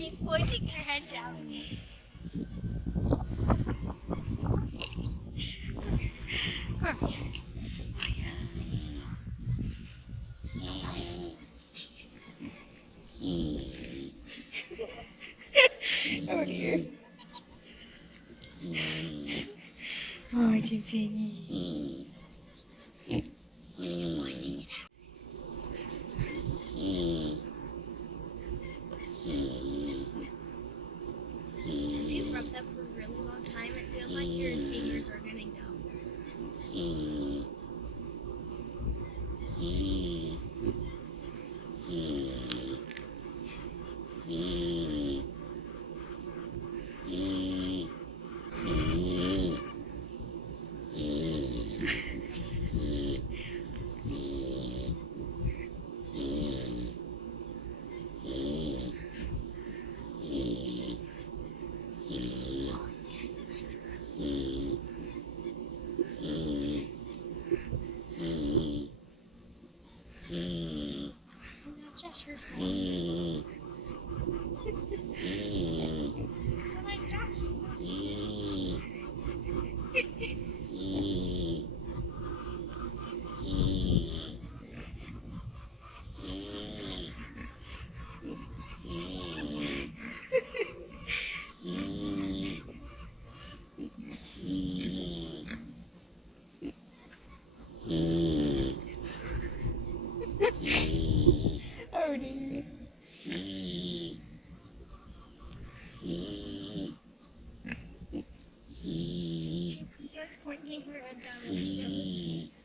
Keep pointing your head down. Oh dear. Oh, it's a piggy. If you rub them for a really long time, it feels like your fingers are getting numb. Not just your phone. Somebody stop. Oh dear. Start pointing her head down.